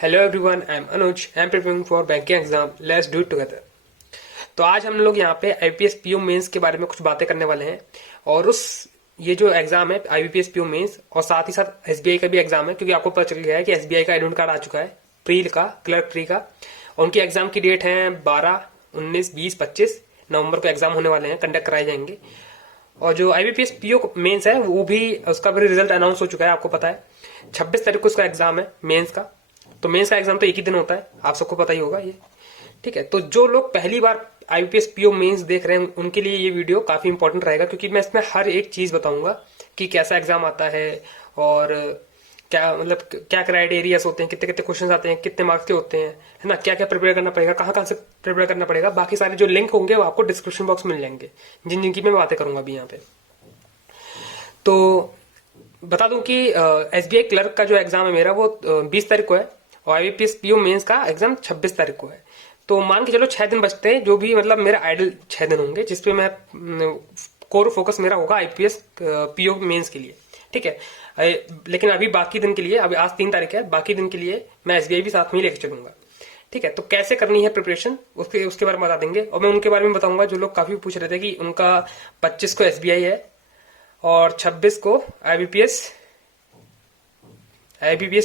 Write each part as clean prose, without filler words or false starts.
Hello everyone, I am Anuj. I am preparing for banking exam. Let's do it together. तो आज हम लोग यहाँ पे आईपीएस पीओ मेंस के बारे में कुछ बातें करने वाले हैं। और उस ये जो एग्जाम है आईबीपीएस पीओ मेंस, और साथ ही साथ एसबीआई का भी एग्जाम है, क्योंकि आपको पता चल गया है कि एसबीआई का एडमिट कार्ड आ चुका है प्री का, क्लर्क प्री का। और उनकी एग्जाम की डेट है 12, 19, 20, 25 नवंबर को एग्जाम होने वाले हैं, कंडक्ट कराए जाएंगे। और जो आईबीपीएस पीओ मेंस है वो भी, उसका भी रिजल्ट अनाउंस हो चुका है, आपको पता है 26 तारीख को उसका एग्जाम है मेंस का। तो मेंस का एग्जाम तो एक ही दिन होता है, आप सबको पता ही होगा ये। ठीक है, तो जो लोग पहली बार आईबीपीएस पीओ मेंस देख रहे हैं उनके लिए ये वीडियो काफी इंपॉर्टेंट रहेगा, क्योंकि मैं इसमें हर एक चीज बताऊंगा कि कैसा एग्जाम आता है और क्या मतलब क्या क्राइटेरियाज होते हैं, कितने कितने क्वेश्चन आते हैं, कितने मार्क्स के होते हैं, है ना, क्या क्या प्रिपेयर करना पड़ेगा, कहाँ कहाँ से प्रिपेयर करना पड़ेगा। बाकी सारे जो लिंक होंगे वो आपको डिस्क्रिप्शन बॉक्स में मिल जाएंगे, जिन जिनकी मैं बातें करूंगा अभी यहाँ पे। तो बता दूं कि एसबीआई क्लर्क का जो एग्जाम है मेरा वो 20 तारीख को है, और आईबीपीएस पीओ मेंस का एग्जाम 26 तारीख को है। तो मान के चलो 6 दिन बचते हैं, जो भी मतलब मेरा आइडल 6 दिन होंगे जिसपे मैं कोर फोकस मेरा होगा आईपीएस पीओ मेंस के लिए। ठीक है, लेकिन अभी बाकी दिन के लिए, अभी आज 3 तारीख है, बाकी दिन के लिए मैं एसबीआई भी साथ में ही लेके चलूंगा। ठीक है, तो कैसे करनी है प्रिपरेशन उसके उसके बारे में बता देंगे, और मैं उनके बारे में बताऊंगा जो लोग काफी पूछ रहे थे कि उनका 25 को एसबीआई है और 26 को आईबीपीएस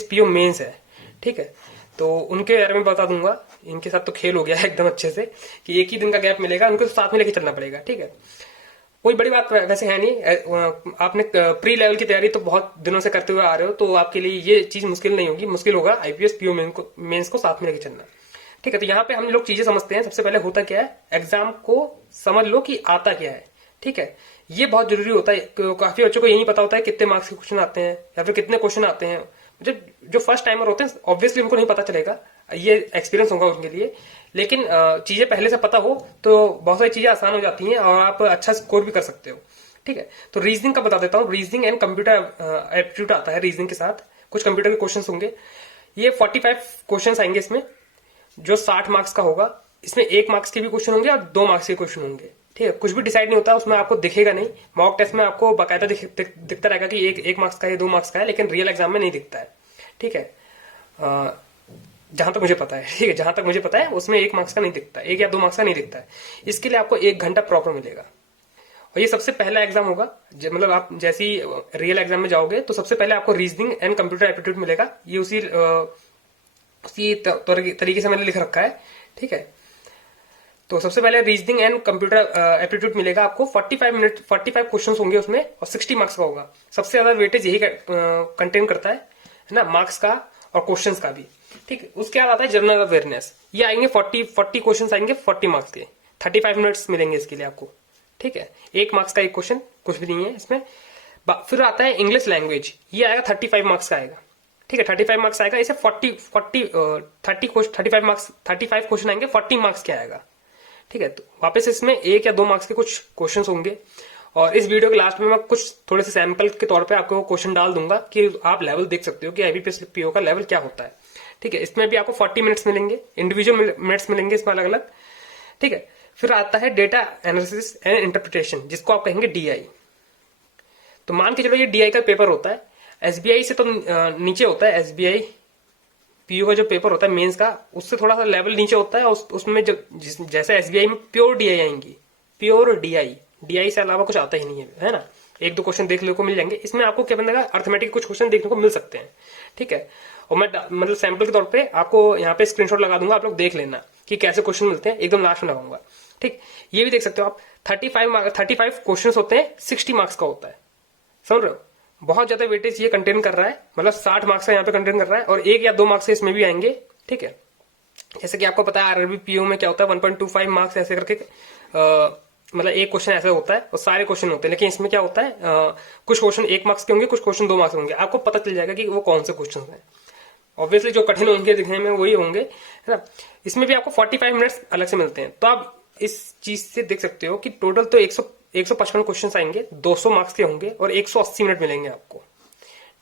पीओ मेंस है। ठीक है, तो उनके बारे में बता दूंगा। इनके साथ तो खेल हो गया है एकदम अच्छे से कि एक ही दिन का गैप मिलेगा, उनको तो साथ में लेके चलना पड़ेगा। ठीक है, कोई बड़ी बात वैसे है नहीं। आपने प्री लेवल की तैयारी तो बहुत दिनों से करते हुए आ रहे हो, तो आपके लिए ये चीज मुश्किल नहीं होगी। मुश्किल होगा आईपीएस पीओ मेंस को साथ में लेके चलना। ठीक है, तो यहाँ पे हम लोग चीजें समझते हैं। सबसे पहले होता क्या है, एग्जाम को समझ लो कि आता क्या है। ठीक है, ये बहुत जरूरी होता है। काफी बच्चों को ये नहीं पता होता है कितने मार्क्स के क्वेश्चन आते हैं या फिर कितने क्वेश्चन आते हैं। जो फर्स्ट टाइमर होते हैं ऑब्वियसली उनको नहीं पता चलेगा, ये एक्सपीरियंस होगा उनके लिए। लेकिन चीजें पहले से पता हो तो बहुत सारी चीजें आसान हो जाती हैं और आप अच्छा स्कोर भी कर सकते हो। ठीक है, तो रीजनिंग का बता देता हूँ। रीजनिंग एंड कंप्यूटर एप्टीट्यूड आता है रीजनिंग के साथ, कुछ कंप्यूटर के क्वेश्चन होंगे। ये 45 क्वेश्चन आएंगे इसमें, जो 60 मार्क्स का होगा। इसमें 1 मार्क्स के भी क्वेश्चन होंगे और 2 मार्क्स के क्वेश्चन होंगे। ठीक है, कुछ भी डिसाइड नहीं होता उसमें, आपको दिखेगा नहीं। मॉक टेस्ट में आपको बाकायदा दिखता रहेगा कि एक मार्क्स का है, 2 मार्क्स का है, लेकिन रियल एग्जाम में नहीं दिखता है। ठीक है, जहां तक मुझे पता है। ठीक है, जहां तक मुझे पता है उसमें 1 मार्क्स का नहीं दिखता, 1 या 2 मार्क्स का नहीं दिखता है। इसके लिए आपको 1 घंटा प्रॉपर मिलेगा, और ये सबसे पहला एग्जाम होगा। मतलब आप जैसे ही रियल एग्जाम में जाओगे तो सबसे पहले आपको रीजनिंग एंड कंप्यूटर एप्टीट्यूड मिलेगा। ये उसी तरीके से मैंने लिख रखा है। ठीक है, तो सबसे पहले रीजनिंग एंड कंप्यूटर एप्टीट्यूड मिलेगा आपको। 45 क्वेश्चन होंगे उसमें, और 60 मार्क्स का होगा। सबसे ज्यादा वेटेज यही कंटेन करता है ना, मार्क्स का और क्वेश्चंस का भी। ठीक है, उसके बाद आता है जनरल अवेयरनेस। ये आएंगे 40 क्वेश्चन आएंगे 40 मार्क्स के। 35 मिनट्स मिलेंगे इसके लिए आपको। ठीक है, 1 मार्क्स का 1 क्वेश्चन, कुछ भी नहीं है इसमें। फिर आता है इंग्लिश लैंग्वेज, ये आएगा 35 मार्क्स का आएगा। ठीक है, 35 मार्क्स आएगा। इसे 35 क्वेश्चन आएंगे, 40 मार्क्स के आएगा। ठीक है, तो वापस इसमें 1 या 2 मार्क्स के कुछ क्वेश्चन होंगे, और इस वीडियो के लास्ट में मैं कुछ थोड़े से सैंपल के तौर पे आपको क्वेश्चन डाल दूंगा कि आप लेवल देख सकते हो कि आईबीपीएस पीओ का लेवल क्या होता है। ठीक है, इसमें भी आपको 40 मिनट्स मिलेंगे, इंडिविजुअल मिनट्स मिलेंगे इसमें अलग अलग। ठीक है, फिर आता है डेटा एनालिसिस एंड इंटरप्रिटेशन, जिसको आप कहेंगे डीआई। तो मान के चलो ये डीआई का पेपर होता है। एसबीआई से तो नीचे होता है, एसबीआई पीओ का जो पेपर होता है मेंस का, उससे थोड़ा सा लेवल नीचे होता है। उसमें जैसे एसबीआई में प्योर डीआई आएंगी, प्योर डीआई से अलावा कुछ आता ही नहीं है ना। 1-2 क्वेश्चन देखने को मिल जाएंगे इसमें। आपको क्या बनेगा, अर्थमेटिक कुछ क्वेश्चन देखने को मिल सकते हैं। ठीक है, और मैं मतलब सैंपल के तौर पे आपको यहाँ पे स्क्रीनशॉट लगा दूंगा, आप लोग देख लेना कि कैसे क्वेश्चन मिलते हैं, एकदम लास्ट में लगाऊंगा। ठीक, ये भी देख सकते हो आप। 35 क्वेश्चन होते हैं, 60 मार्क्स का होता है। समझ रहे हो, बहुत ज्यादा वेटेज ये कंटेन कर रहा है। मतलब 60 मार्क्स का यहाँ पे कंटेन कर रहा है, और 1 या 2 मार्क्स इसमें भी आएंगे। ठीक है, जैसे कि आपको पता है आरआरबी पीओ में क्या होता है, 1.25 मार्क्स ऐसे करके मतलब एक क्वेश्चन ऐसा होता है और सारे क्वेश्चन होते हैं। लेकिन इसमें क्या होता है, कुछ क्वेश्चन 1 मार्क्स के होंगे, कुछ क्वेश्चन 2 मार्क्स के होंगे। आपको पता चल जाएगा कि वो कौन से क्वेश्चन हैं। ऑब्वियसली जो कठिन होंगे दिखने में वही होंगे, है ना। इसमें भी आपको 45 मिनट्स अलग से मिलते हैं। तो आप इस चीज से देख सकते हो कि टोटल तो 155 क्वेश्चन आएंगे, 200 मार्क्स के होंगे, और 180 मिनट मिलेंगे आपको।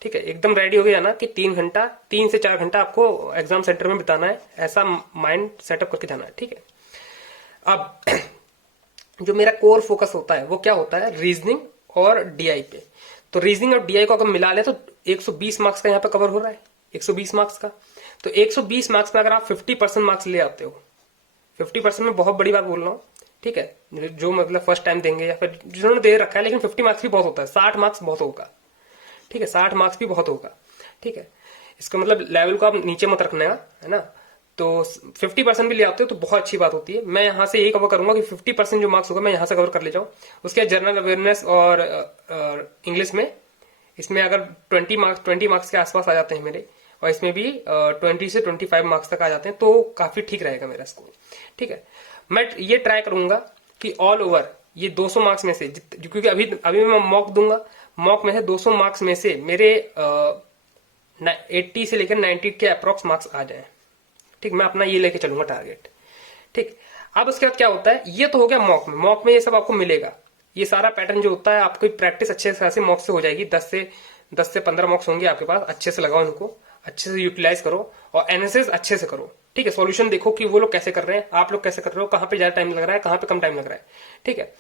ठीक है, एकदम रेडी हो गया ना कि 3 से 4 घंटा आपको एग्जाम सेंटर में बिताना है, ऐसा माइंड सेटअप करके जाना है। ठीक है, अब जो मेरा कोर फोकस होता है वो क्या होता है, रीजनिंग और डीआई पे। तो रीजनिंग और डीआई को अगर मिला ले तो 120 मार्क्स का यहाँ पे कवर हो रहा है, 120 मार्क्स का। तो 120 मार्क्स में अगर आप 50% मार्क्स ले आते हो, 50% में बहुत बड़ी बात बोल रहा हूँ, ठीक है, जो मतलब फर्स्ट टाइम देंगे या फिर जिन्होंने दे रखा है, लेकिन 50 मार्क्स भी बहुत होता है, 60 मार्क्स बहुत होगा, ठीक है, 60 मार्क्स भी बहुत होगा, ठीक है। इसका मतलब लेवल को आप नीचे मत रखने का, है ना। तो 50% भी ले आते हो तो बहुत अच्छी बात होती है। मैं यहाँ से यही कवर करूंगा कि 50% जो मार्क्स होगा मैं यहाँ से कवर कर ले जाऊँ। उसके बाद जनरल अवेयरनेस और इंग्लिश में, इसमें अगर 20 मार्क्स के आसपास आ जाते हैं मेरे, और इसमें भी 20 से 25 मार्क्स तक आ जाते हैं, तो काफी ठीक रहेगा मेरा स्कोर, ठीक है। मैं ये ट्राई करूंगा कि ऑल ओवर ये 200 मार्क्स में से, क्योंकि अभी अभी मैं मॉक दूंगा, मॉक में से 200 मार्क्स में से मेरे 80 से लेकर 90 के अप्रोक्स मार्क्स आ जाए, ठीक। मैं अपना ये लेके चलूंगा टारगेट, ठीक। अब उसके बाद क्या होता है, ये तो हो गया मॉक में। मॉक में ये सब आपको मिलेगा, ये सारा पैटर्न जो होता है आपकी प्रैक्टिस अच्छे से मॉक से हो जाएगी। 10 से 15 मॉक्स होंगे आपके पास, अच्छे से लगाओ उनको, अच्छे से यूटिलाइज करो और एनालिसिस अच्छे से करो, ठीक है। सॉल्यूशन देखो कि वो लोग कैसे कर रहे हैं, आप लोग कैसे कर रहे हो, कहां पे ज्यादा टाइम लग रहा है, कहां पे कम टाइम लग रहा है, ठीक है।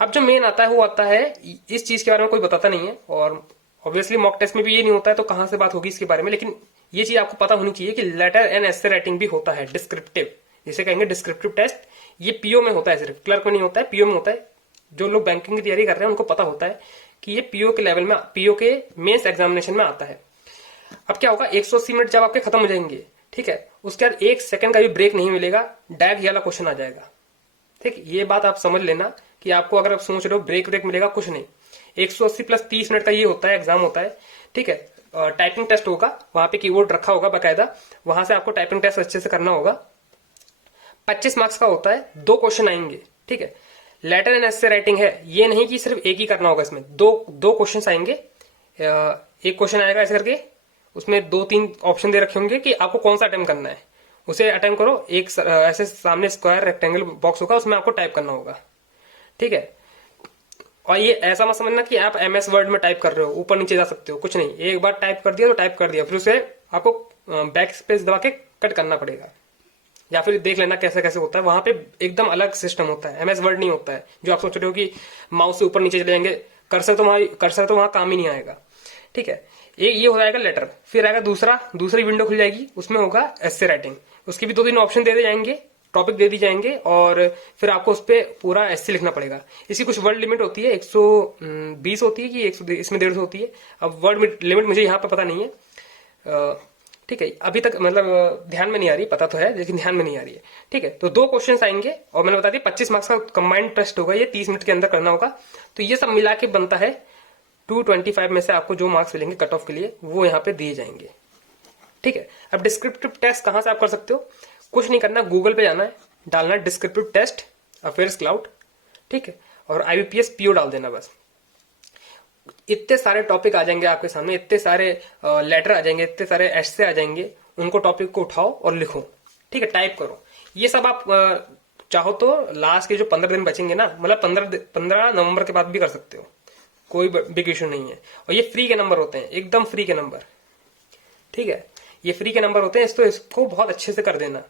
अब जो मेन आता है वो आता है, इस चीज के बारे में कोई बताता नहीं है, और ऑब्वियसली मॉक टेस्ट में भी ये नहीं होता है, तो कहां से बात होगी इसके बारे में। लेकिन ये चीज आपको पता होनी चाहिए कि लेटर एंड एस्से राइटिंग भी होता है, डिस्क्रिप्टिव, जिसे कहेंगे डिस्क्रिप्टिव टेस्ट। ये पीओ में होता है, सिर्फ क्लर्क में नहीं होता है, पीओ में होता है। जो लोग बैंकिंग की तैयारी कर रहे हैं उनको पता होता है कि ये पीओ के लेवल में, पीओ के मेंस एग्जामिनेशन में आता है। अब क्या होगा, 180 मिनट जब आपके खत्म हो जाएंगे, ठीक है, उसके बाद 1 सेकंड का भी ब्रेक नहीं मिलेगा, डायरेक्ट वाला क्वेश्चन आ जाएगा, ठीक। ये बात आप समझ लेना कि आपको, अगर आप सोच रहे हो ब्रेक मिलेगा, कुछ नहीं। 180 प्लस 30 मिनट का ये होता है, एग्जाम होता है, ठीक है। टाइपिंग टेस्ट होगा, वहां पे कीबोर्ड रखा होगा बाकायदा, वहां से आपको टाइपिंग टेस्ट अच्छे से करना होगा। 25 मार्क्स का होता है, 2 क्वेश्चन आएंगे, ठीक है। लेटर एंड एस्से राइटिंग है, ये नहीं कि सिर्फ एक ही करना होगा, इसमें दो क्वेश्चन आएंगे। एक क्वेश्चन आएगा ऐसे करके, उसमें 2-3 ऑप्शन दे रखे होंगे कि आपको कौन सा अटेम्प्ट करना है, उसे अटेम्प्ट करो। एक ऐसे सामने स्क्वायर रेक्टेंगल बॉक्स होगा, उसमें आपको टाइप करना होगा, ठीक है। और ये ऐसा मत समझना कि आप MS वर्ड में टाइप कर रहे हो, ऊपर नीचे जा सकते हो, कुछ नहीं। एक बार टाइप कर दिया तो टाइप कर दिया, फिर उसे आपको बैक स्पेस दबा के कट करना पड़ेगा, या फिर देख लेना कैसे कैसे होता है। वहां पे एकदम अलग सिस्टम होता है, MS वर्ड नहीं होता है जो आप सोच रहे हो कि माउस से ऊपर नीचे चले जाएंगे, कर्सर तो वहां काम ही नहीं आएगा, ठीक है। ये हो जाएगा लेटर। फिर आएगा दूसरी विंडो खुल जाएगी, उसमें होगा एस्से राइटिंग। उसकी भी 2-3 ऑप्शन दे जाएंगे, टॉपिक दे दी जाएंगे, और फिर आपको उस पर पूरा एस्से लिखना पड़ेगा। इसकी कुछ वर्ड लिमिट होती है, 120 होती है कि 100, इसमें 150 होती है। अब वर्ड लिमिट मुझे यहाँ पे पता नहीं है, ठीक है, अभी तक मतलब ध्यान में नहीं आ रही, पता तो है लेकिन ध्यान में नहीं आ रही है, ठीक है। तो 2 क्वेश्चन आएंगे, और मैंने बता दिया 25 मार्क्स का कंबाइंड टेस्ट होगा, ये 30 मिनट के अंदर करना होगा। तो ये सब मिला के बनता है 225 में से आपको जो मार्क्स मिलेंगे कट ऑफ के लिए, वो यहाँ पे दिए जाएंगे, ठीक है। अब डिस्क्रिप्टिव टेस्ट कहां से आप कर सकते हो, कुछ नहीं करना, गूगल पे जाना है, डालना है डिस्क्रिप्टिव टेस्ट अफेयर्स क्लाउड, ठीक है, और IBPS PO डाल देना बस। इतने सारे टॉपिक आ जाएंगे आपके सामने, इतने सारे लेटर आ जाएंगे, इतने सारे एस्से आ जाएंगे, उनको टॉपिक को उठाओ और लिखो, ठीक है, टाइप करो। ये सब आप चाहो तो लास्ट के जो 15 दिन बचेंगे ना, मतलब 15 नवंबर के बाद भी कर सकते हो, कोई बिग इशू नहीं है। और ये फ्री के नंबर होते हैं, एकदम फ्री के नंबर, ठीक है, ये फ्री के नंबर होते हैं, तो इसको बहुत अच्छे से कर देना,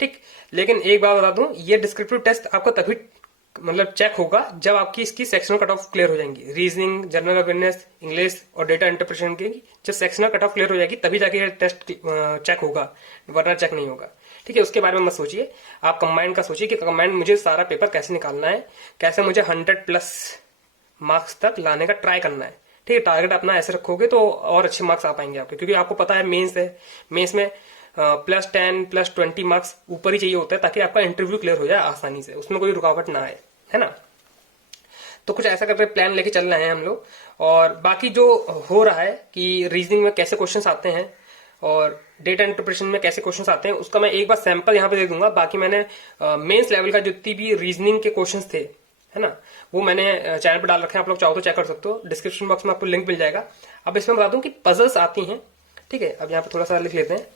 ठीक। लेकिन एक बात बता दूं, ये डिस्क्रिप्टिव टेस्ट आपका तभी मतलब चेक होगा जब आपकी इसकी सेक्शनल कट ऑफ क्लियर हो जाएंगी। रीजनिंग, जनरल अवेयरनेस, इंग्लिश और डेटा इंटरप्रिटेशन की जब सेक्शनल कट ऑफ क्लियर हो जाएगी तभी जाके ये टेस्ट चेक होगा, वरना चेक नहीं होगा, ठीक है। उसके बारे में मत सोचिए, आप कंबाइंड का सोचिए कि कंबाइंड मुझे सारा पेपर कैसे निकालना है, कैसे मुझे 100+ मार्क्स तक लाने का ट्राई करना है, ठीक है। टारगेट अपना ऐसे रखोगे तो और अच्छे मार्क्स आ पाएंगे आपके, क्योंकि आपको पता है मेंस है, मेंस में +10 +20 मार्क्स ऊपर ही चाहिए होता है, ताकि आपका इंटरव्यू क्लियर हो जाए आसानी से, उसमें कोई रुकावट ना आए, है ना। तो कुछ ऐसा करके प्लान लेके चल रहे हैं हम लोग। और बाकी जो हो रहा है कि रीजनिंग में कैसे क्वेश्चंस आते हैं और डेटा इंटरप्रिटेशन में कैसे क्वेश्चंस आते हैं, उसका मैं एक बार सैंपल यहाँ पे दे दूंगा। बाकी मैंने मेंस लेवल का जितनी भी रीजनिंग के क्वेश्चंस थे, है ना, वो मैंने चैनल पर डाल रखे हैं, आप लोग चाहो तो चेक कर सकते हो, डिस्क्रिप्शन बॉक्स में आपको लिंक मिल जाएगा। अब इसमें बता दूं कि पजल्स आती हैं, ठीक है। अब यहाँ पे थोड़ा सा लिख लेते हैं।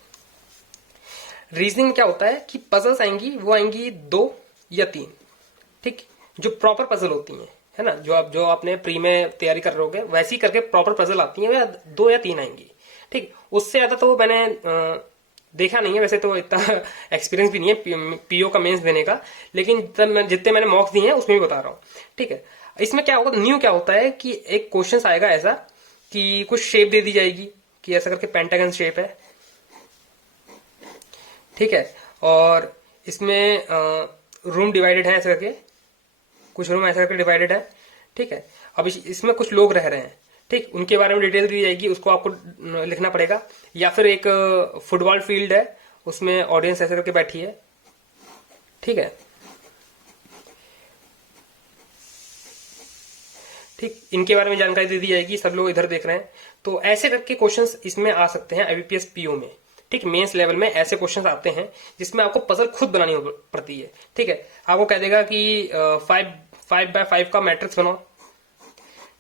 रीजनिंग में क्या होता है कि पजल्स आएंगी, वो आएंगी 2 या 3, ठीक, जो प्रॉपर पजल होती हैं, है ना, जो आपने प्री में तैयारी कर रहे होगे वैसी करके प्रॉपर पजल आती हैं, 2 या 3 आएंगी, ठीक। उससे ज्यादा तो मैंने देखा नहीं है, वैसे तो इतना एक्सपीरियंस भी नहीं है पीओ का मेंस देने का, लेकिन जितने मैंने मॉक्स दिए हैं उसमें भी बता रहा हूँ, ठीक है। इसमें क्या होगा, न्यू क्या होता है कि एक क्वेश्चन आएगा ऐसा कि कुछ शेप दे दी जाएगी कि ऐसा करके पेंटागन शेप है, ठीक है। और इसमें रूम डिवाइडेड है ऐसे करके, कुछ रूम ऐसे करके डिवाइडेड है, ठीक है। अब इसमें कुछ लोग रह रहे हैं, ठीक, उनके बारे में डिटेल दी जाएगी, उसको आपको लिखना पड़ेगा। या फिर एक फुटबॉल फील्ड है, उसमें ऑडियंस ऐसे करके बैठी है, ठीक है, ठीक, इनके बारे में जानकारी दे दी जाएगी, सब लोग इधर देख रहे हैं। तो ऐसे करके क्वेश्चंस इसमें आ सकते हैं आईबीपीएस पीओ में, ठीक। मेंस लेवल में ऐसे क्वेश्चंस आते हैं जिसमें आपको पजल खुद बनानी पड़ती है, ठीक है। आपको कह देगा कि 5x5 का मैट्रिक्स बनाओ,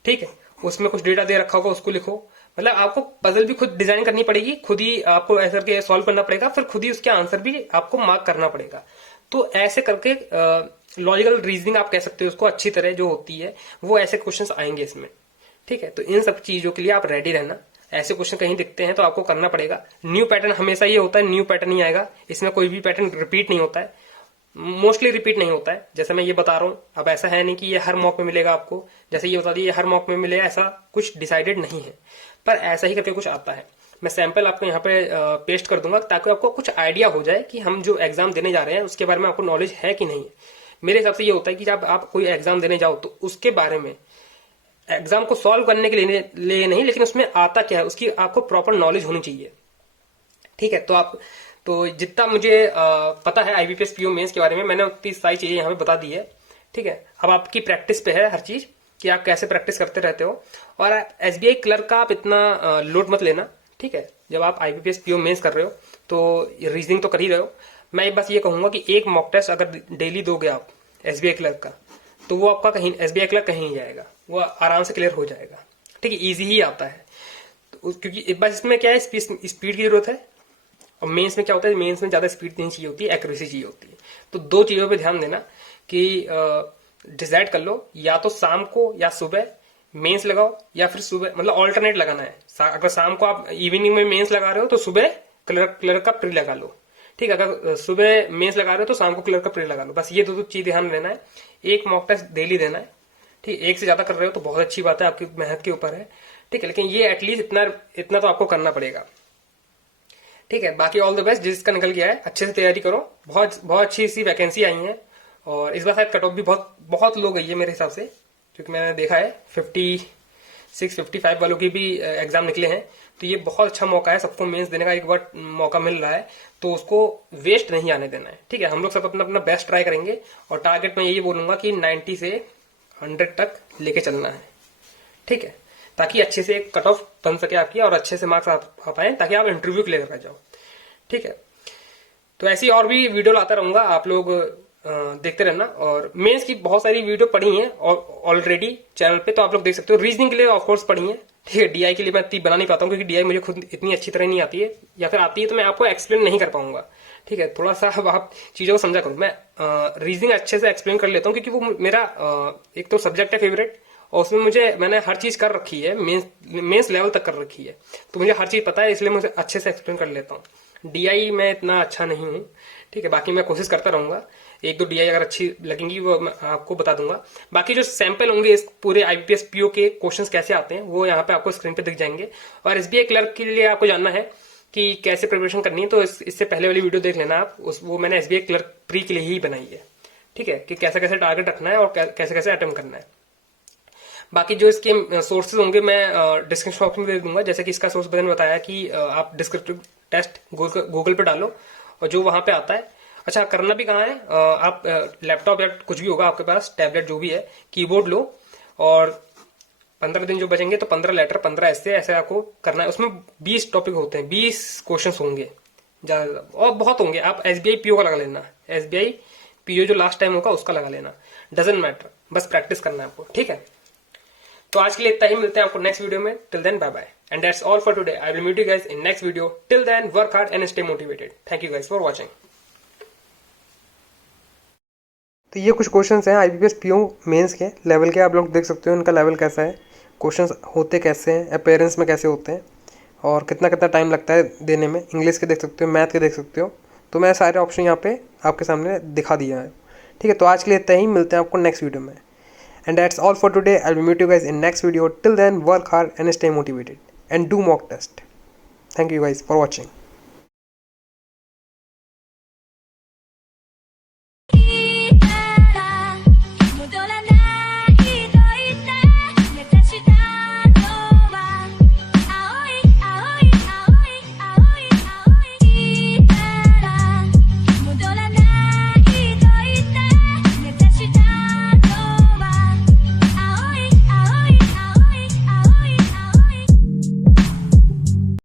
ठीक है, उसमें कुछ डेटा दे रखा होगा, उसको लिखो। मतलब आपको पजल भी खुद डिजाइन करनी पड़ेगी, खुद ही आपको ऐसे करके सॉल्व करना पड़ेगा, फिर खुद ही उसके आंसर भी आपको मार्क करना पड़ेगा। तो ऐसे करके लॉजिकल रीजनिंग आप कह सकते हो उसको, अच्छी तरह जो होती है वो ऐसे क्वेश्चंस आएंगे इसमें, ठीक है। तो इन सब चीजों के लिए आप रेडी रहना। ऐसे क्वेश्चन कहीं दिखते हैं तो आपको करना पड़ेगा। न्यू पैटर्न हमेशा ये होता है, न्यू पैटर्न ही आएगा, इसमें कोई भी पैटर्न रिपीट नहीं होता है, मोस्टली रिपीट नहीं होता है, जैसे मैं ये बता रहा हूं। अब ऐसा है नहीं कि ये हर मॉक में मिलेगा आपको, जैसे ये बता दिया हर मॉक में मिलेगा, ऐसा कुछ डिसाइडेड नहीं है, पर ऐसा ही करके कुछ आता है। मैं सैंपल आपको यहाँ पे पेस्ट कर दूंगा ताकि आपको कुछ आइडिया हो जाए कि हम जो एग्जाम देने जा रहे हैं उसके बारे में आपको नॉलेज है कि नहीं है। मेरे हिसाब से ये होता है कि जब आप कोई एग्जाम देने जाओ तो उसके बारे में, एग्जाम को सॉल्व करने के लिए नहीं, लेकिन उसमें आता क्या है उसकी आपको प्रॉपर नॉलेज होनी चाहिए, ठीक है। तो जितना मुझे पता है आईबीपीएस पीओ मेंस के बारे में, मैंने उतनी सारी चीजें यहाँ पे बता दी है, ठीक है। अब आपकी प्रैक्टिस पे है हर चीज कि आप कैसे प्रैक्टिस करते रहते हो। और एसबीआई क्लर्क का आप इतना लोड मत लेना, ठीक है। जब आप आईबीपीएस पीओ मेंस कर रहे हो तो रीजनिंग तो कर ही रहे हो। मैं बस ये कहूंगा कि एक मॉक टेस्ट अगर डेली दोगे आप एसबीआई क्लर्क का, तो वो आपका कहीं एसबीआई क्लर्क कहीं नहीं जाएगा, वो आराम से क्लियर हो जाएगा, ठीक है। इजी ही आता है, तो क्योंकि बस इसमें क्या है, स्पीड की जरूरत है। और मेंस में क्या होता है, मेंस में ज्यादा स्पीड नहीं चाहिए होती है, एक्यूरेसी चाहिए होती है। तो दो चीजों पे ध्यान देना कि डिसाइड कर लो, या तो शाम को या सुबह मेंस लगाओ, या फिर सुबह, मतलब ऑल्टरनेट लगाना है। अगर शाम को आप इवनिंग में मेंस लगा रहे हो तो सुबह क्लर्क का प्री लगा लो, ठीक है। अगर सुबह मेंस लगा रहे हो तो शाम को क्लर्क का प्री लगा लो। बस ये दो चीज ध्यान देना है। एक मॉक टेस्ट डेली देना है, ठीक। एक से ज्यादा कर रहे हो तो बहुत अच्छी बात है, आपकी मेहनत के ऊपर है, ठीक है। लेकिन ये एटलीस्ट इतना तो आपको करना पड़ेगा, ठीक है। बाकी ऑल द बेस्ट, जिसका निकल गया है अच्छे से तैयारी करो। बहुत बहुत अच्छी सी वैकेंसी आई है, और इस बार शायद कट ऑफ भी बहुत लो गई है मेरे हिसाब से, क्योंकि मैंने देखा है 56-55 वालों की भी एग्जाम निकले हैं। तो ये बहुत अच्छा मौका है, सबको मेंस देने का एक बार मौका मिल रहा है, तो उसको वेस्ट नहीं आने देना है, ठीक है। हम लोग सब अपना अपना बेस्ट ट्राई करेंगे, और टारगेट में यही बोलूंगा कि 90 से 100 तक लेके चलना है, ठीक है, ताकि अच्छे से एक कट ऑफ बन सके आपकी, और अच्छे से मार्क्स आ पाए, ताकि आप इंटरव्यू क्लियर कर जाओ, ठीक है। तो ऐसी और भी वीडियो लाता रहूंगा, आप लोग देखते रहना। और मेंस की बहुत सारी वीडियो पड़ी हैं ऑलरेडी चैनल पे, तो आप लोग देख सकते हो। रीजनिंग के लिए ऑफकोर्स पड़ी है, ठीक है। डीआई के लिए मैं इतनी बना नहीं पाता हूँ, क्योंकि डीआई मुझे खुद इतनी अच्छी तरह नहीं आती है, या फिर आती है तो मैं आपको एक्सप्लेन नहीं कर पाऊंगा, ठीक है। थोड़ा सा अब आप चीजों को समझा करो। मैं रीजनिंग अच्छे से एक्सप्लेन कर लेता हूँ, क्योंकि वो मेरा एक तो सब्जेक्ट है फेवरेट, और उसमें मैंने हर चीज कर रखी है, मेंस लेवल तक कर रखी है, तो मुझे हर चीज पता है, इसलिए मुझे अच्छे से एक्सप्लेन कर लेता हूँ। डीआई में इतना अच्छा नहीं हूँ, ठीक है। बाकी मैं कोशिश करता रहूंगा, एक दो डीआई अगर अच्छी लगेंगी वो मैं आपको बता दूंगा। बाकी जो सैंपल होंगे इस पूरे आईपीएस पीओ के क्वेश्चंस कैसे आते हैं, वो यहाँ पे आपको स्क्रीन पे दिख जाएंगे। और एसबीआई क्लर्क के लिए आपको जानना है कि कैसे प्रिपरेशन करनी है, तो इससे पहले वाली वीडियो देख लेना आप, वो मैंने एसबीआई क्लर्क प्री के लिए ही बनाई है, ठीक है, कि कैसे कैसे टारगेट रखना है और कैसे कैसे अटेम्प्ट करना है। बाकी जो इसके सोर्सेज होंगे मैं डिस्क्रिप्शन बॉक्स में दे दूंगा। जैसे कि इसका सोर्स मैंने बताया कि आप डिस्क्रिप्टिव टेस्ट गूगल पे डालो, और जो वहां पे आता है, अच्छा करना भी कहाँ है, आप लैपटॉप या कुछ भी होगा आपके पास, टैबलेट जो भी है, कीबोर्ड लो, और 15 दिन जो बचेंगे तो 15 लेटर 15 ऐसे आपको करना है। उसमें 20 टॉपिक होते हैं, 20 क्वेश्चन होंगे ज्यादा, और बहुत होंगे। आप एसबीआई पीओ का लगा लेना, एसबीआई पीओ जो लास्ट टाइम होगा उसका लगा लेना, डजंट मैटर, बस प्रैक्टिस करना है आपको, ठीक है। तो आज के लिए इतना ही, मिलते हैं आपको नेक्स्ट वीडियो में। Till then bye bye, and that's all for today. I will meet you guys in next video. Till then work hard and stay motivated. Thank you guys for watching. तो ये कुछ questions हैं IBPS PO mains के level के, आप लोग देख सकते हो इनका लेवल कैसा है, क्वेश्चंस होते कैसे हैं, अपीयरेंस में कैसे होते हैं, और कितना कितना टाइम लगता है देने में। इंग्लिश के देख सकते हो, मैथ के देख सकते हो। तो मैं सारे ऑप्शन यहाँ पे आपके सामने दिखा दिया है, ठीक है। तो आज के लिए इतना ही, मिलते हैं आपको नेक्स्ट वीडियो में। And that's all for today. I'll meet you guys in next video. Till then, work hard and stay motivated. And do mock test. Thank you guys for watching.